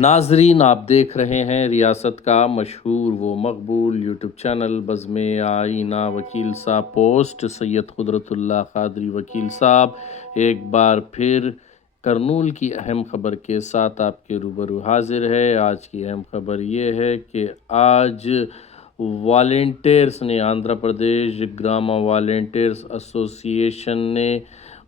ناظرین، آپ دیکھ رہے ہیں ریاست کا مشہور و مقبول یوٹیوب چینل بزم آئینہ وکیل صاحب پوسٹ۔ سید قدرت اللہ قادری وکیل صاحب، ایک بار پھر کرنول کی اہم خبر کے ساتھ آپ کے روبرو حاضر ہے آج کی اہم خبر یہ ہے کہ آج والنٹیرز نے آندھرا پردیش گرامہ والنٹیرز ایسوسی ایشن نے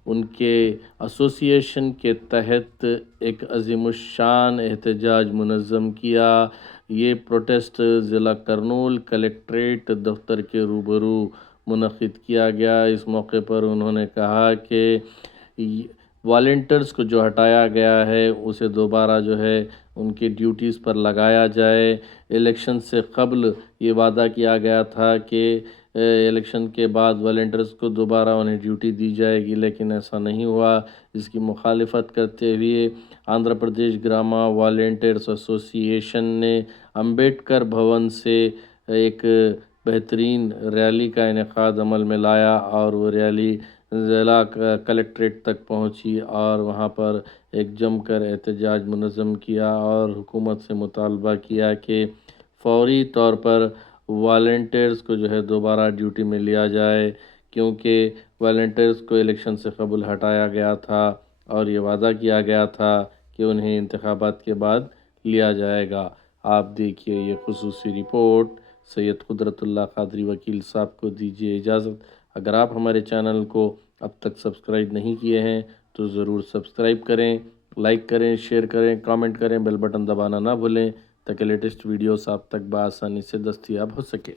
ان کے ایسوسیشن کے تحت ایک عظیم الشان احتجاج منظم کیا۔ یہ پروٹیسٹ ضلع کرنول کلیکٹریٹ دفتر کے روبرو منعقد کیا گیا۔ اس موقع پر انہوں نے کہا کہ والنٹرز کو جو ہٹایا گیا ہے، اسے دوبارہ جو ہے ان کے ڈیوٹیز پر لگایا جائے۔ الیکشن سے قبل یہ وعدہ کیا گیا تھا کہ الیکشن کے بعد والنٹرز کو دوبارہ انہیں ڈیوٹی دی جائے گی، لیکن ایسا نہیں ہوا۔ اس کی مخالفت کرتے ہوئے آندھرا پردیش گرامہ والنٹرز ایسوسی ایشن نے امبیڈکر بھون سے ایک بہترین ریالی کا انعقاد عمل میں لایا اور وہ ریالی ضلع کلکٹریٹ تک پہنچی اور وہاں پر ایک جم کر احتجاج منظم کیا اور حکومت سے مطالبہ کیا کہ فوری طور پر والنٹیرز کو جو ہے دوبارہ ڈیوٹی میں لیا جائے کیونکہ والنٹیرز کو الیکشن سے قبل ہٹایا گیا تھا اور یہ وعدہ کیا گیا تھا کہ انہیں انتخابات کے بعد لیا جائے گا۔ آپ دیکھیے یہ خصوصی رپورٹ، سید قدرت اللہ قادری وکیل صاحب کو دیجیے اجازت۔ اگر آپ ہمارے چینل کو اب تک سبسکرائب نہیں کیے ہیں تو ضرور سبسکرائب کریں، لائک کریں، شیئر کریں، کامنٹ کریں، بیل بٹن دبانا نہ بھولیں تاکہ لیٹسٹ ویڈیوز آپ تک بآسانی سے دستیاب ہو سکے۔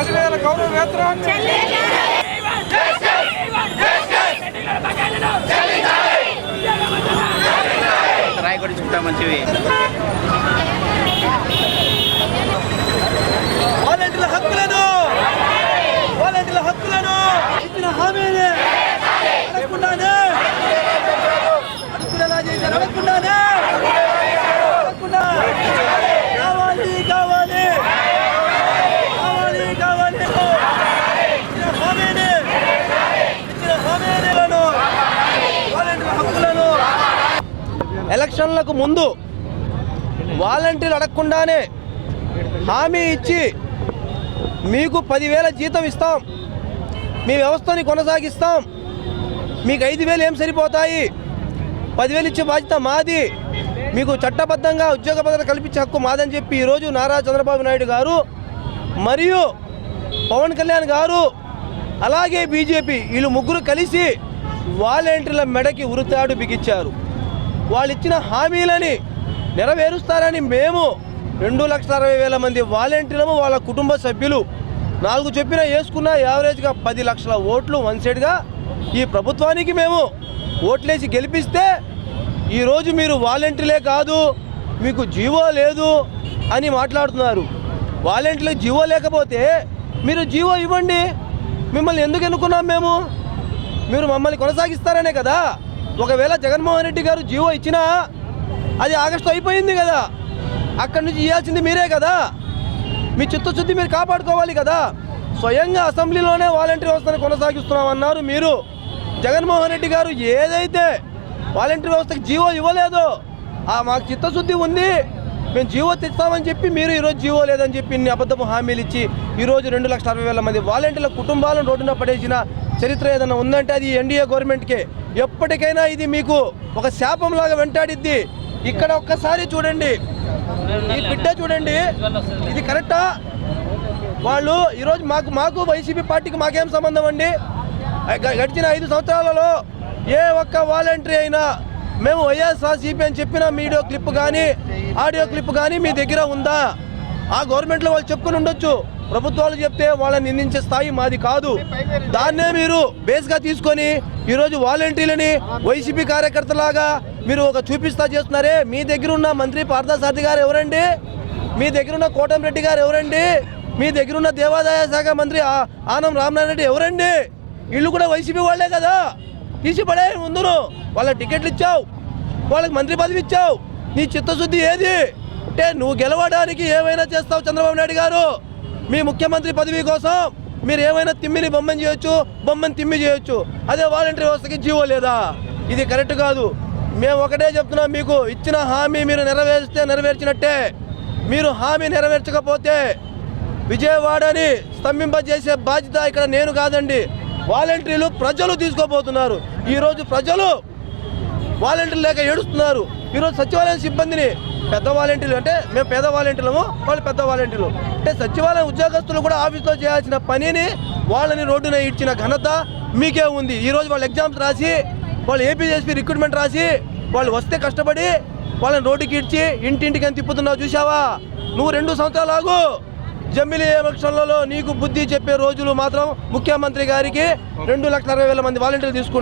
చెల్లించాలి పదివేల గౌరవ వేతనాన్ని రాయి చుట్టా మంచివి వాలంటీర్ల హక్కులను వాలంటీర్ల హక్కులను ఇచ్చిన హామీని అడగకుండానే అడుగులు ఎలా చేశారు అడగకుండానే అడగకుండా కావాలి కావాలి కావాలి కావాలి ఇచ్చిన హామీని ఇచ్చిన హామీలను వాలంటీర్ల హక్కులను ఎలక్షన్లకు ముందు వాలంటీర్లు అడగకుండానే హామీ ఇచ్చి మీకు పదివేల జీతం ఇస్తాం. మీ వ్యవస్థని కొనసాగిస్తాం. మీకు ఐదు వేలు ఏం సరిపోతాయి? పదివేలు ఇచ్చే బాధ్యత మాది. మీకు చట్టబద్ధంగా ఉద్యోగ భద్రత కల్పించే హక్కు మాదని చెప్పి ఈరోజు నారా చంద్రబాబు నాయుడు గారు మరియు పవన్ కళ్యాణ్ గారు అలాగే బీజేపీ వీళ్ళు ముగ్గురు కలిసి వాలంటీర్ల మెడకి ఉరితాడు బిగించారు. వాళ్ళు ఇచ్చిన హామీలని నెరవేరుస్తారని మేము రెండు లక్షల అరవై వేల మంది వాలంటీర్లము వాళ్ళ కుటుంబ సభ్యులు నాలుగు చెప్పిన వేసుకున్న యావరేజ్గా పది లక్షల ఓట్లు వన్ సైడ్గా ఈ ప్రభుత్వానికి మేము ఓట్లేసి గెలిపిస్తే ఈరోజు మీరు వాలంటీర్లే కాదు మీకు జీవో లేదు అని మాట్లాడుతున్నారు. వాలంటీర్లకు జీవో లేకపోతే మీరు జీవో ఇవ్వండి. మిమ్మల్ని ఎందుకు ఎన్నుకున్నాం మేము? మీరు మమ్మల్ని కొనసాగిస్తారనే కదా? ఒకవేళ జగన్మోహన్ రెడ్డి గారు జీవో ఇచ్చినా అది ఆగస్టు అయిపోయింది కదా. అక్కడి నుంచి ఇవ్వాల్సింది మీరే కదా. మీ చిత్తశుద్ధి మీరు కాపాడుకోవాలి కదా. స్వయంగా అసెంబ్లీలోనే వాలంటీర్ వ్యవస్థను కొనసాగిస్తున్నామన్నారు మీరు. జగన్మోహన్ రెడ్డి గారు ఏదైతే వాలంటీర్ వ్యవస్థకి జీవో ఇవ్వలేదో ఆ మాకు చిత్తశుద్ధి ఉంది. మేము జీవో తెస్తామని చెప్పి మీరు ఈరోజు జీవో లేదని చెప్పి ఇన్ని అబద్ధపు హామీలు ఇచ్చి ఈరోజు రెండు లక్షల అరవై వేల మంది వాలంటీర్ల కుటుంబాలను రోడ్డున పడేసిన చరిత్ర ఏదైనా ఉందంటే అది ఎన్డీఏ గవర్నమెంట్కే. ఎప్పటికైనా ఇది మీకు ఒక శాపంలాగా వెంటాడిద్ది. ఇక్కడ ఒక్కసారి చూడండి. ఈ బిడ్డ చూడండి. ఇది కరెక్టా? వాళ్ళు ఈరోజు మాకు మాకు వైసీపీ పార్టీకి మాకేం సంబంధం అండి? గడిచిన ఐదు సంవత్సరాలలో ఏ ఒక్క వాలంటరీ అయినా మేము వైఎస్ఆర్సీపీ అని చెప్పిన మీడియో క్లిప్ కానీ ఆడియో క్లిప్ కానీ మీ దగ్గర ఉందా? ఆ గవర్నమెంట్లో వాళ్ళు చెప్పుకుని ఉండొచ్చు. ప్రభుత్వాలు చెప్తే వాళ్ళని నిందించే స్థాయి మాది కాదు. దాన్నే మీరు బేస్గా తీసుకొని ఈరోజు వాలంటీర్లని వైసీపీ కార్యకర్తలాగా మీరు ఒక చూపిస్తా చేస్తున్నారే. మీ దగ్గర ఉన్న మంత్రి పార్థసారథి గారు ఎవరండి? మీ దగ్గర ఉన్న కోటంరెడ్డి గారు ఎవరండి? మీ దగ్గర ఉన్న దేవాదాయ శాఖ మంత్రి ఆ- ఆనం రామనారాయణ రెడ్డి ఎవరండి? వీళ్ళు కూడా వైసీపీ వాళ్ళే కదా. తీసి పడే ముందును. వాళ్ళ టికెట్లు ఇచ్చావు. వాళ్ళకి మంత్రి పదవి ఇచ్చావు. నీ చిత్తశుద్ధి ఏది? అంటే నువ్వు గెలవడానికి ఏమైనా చేస్తావు చంద్రబాబు నాయుడు గారు? మీ ముఖ్యమంత్రి పదవి కోసం మీరు ఏమైనా తిమ్మిని బొమ్మని చేయొచ్చు బొమ్మని తిమ్మి చేయొచ్చు. అదే వాలంటీర్ వ్యవస్థకి జీవో లేదా? ఇది కరెక్ట్ కాదు. మేము ఒకటే చెప్తున్నాం మీకు ఇచ్చిన హామీ మీరు నెరవేరిస్తే నెరవేర్చినట్టే. మీరు హామీ నెరవేర్చకపోతే విజయవాడని స్తంభింపజేసే బాధ్యత ఇక్కడ నేను కాదండి. వాలంటీర్లు ప్రజలు తీసుకోబోతున్నారు. ఈరోజు ప్రజలు వాలంటీర్లు లేక ఏడుస్తున్నారు. ఈరోజు సచివాలయం సిబ్బందిని పెద్ద వాలంటీర్లు అంటే మేము పేద వాలంటీర్లము వాళ్ళు పెద్ద వాలంటీర్లు. అంటే సచివాలయం ఉద్యోగస్తులు కూడా ఆఫీస్లో చేయాల్సిన పనిని వాళ్ళని రోడ్డున ఇచ్చిన ఘనత మీకే ఉంది. ఈరోజు వాళ్ళు ఎగ్జామ్స్ రాసి వాళ్ళు ఏపీఎస్పీ రిక్రూట్మెంట్ రాసి వాళ్ళు వస్తే కష్టపడి వాళ్ళని రోడ్డుకి ఇడ్చి ఇంటింటికి అని తిప్పుతున్నావు చూసావా నువ్వు రెండు సంవత్సరాలు ఆగు. జమిలీ ఎలక్షన్లలో నీకు బుద్ధి చెప్పే రోజులు మాత్రం ముఖ్యమంత్రి గారికి రెండు లక్షల అరవై వేల మంది వాలంటీర్లు తీసుకుంటారు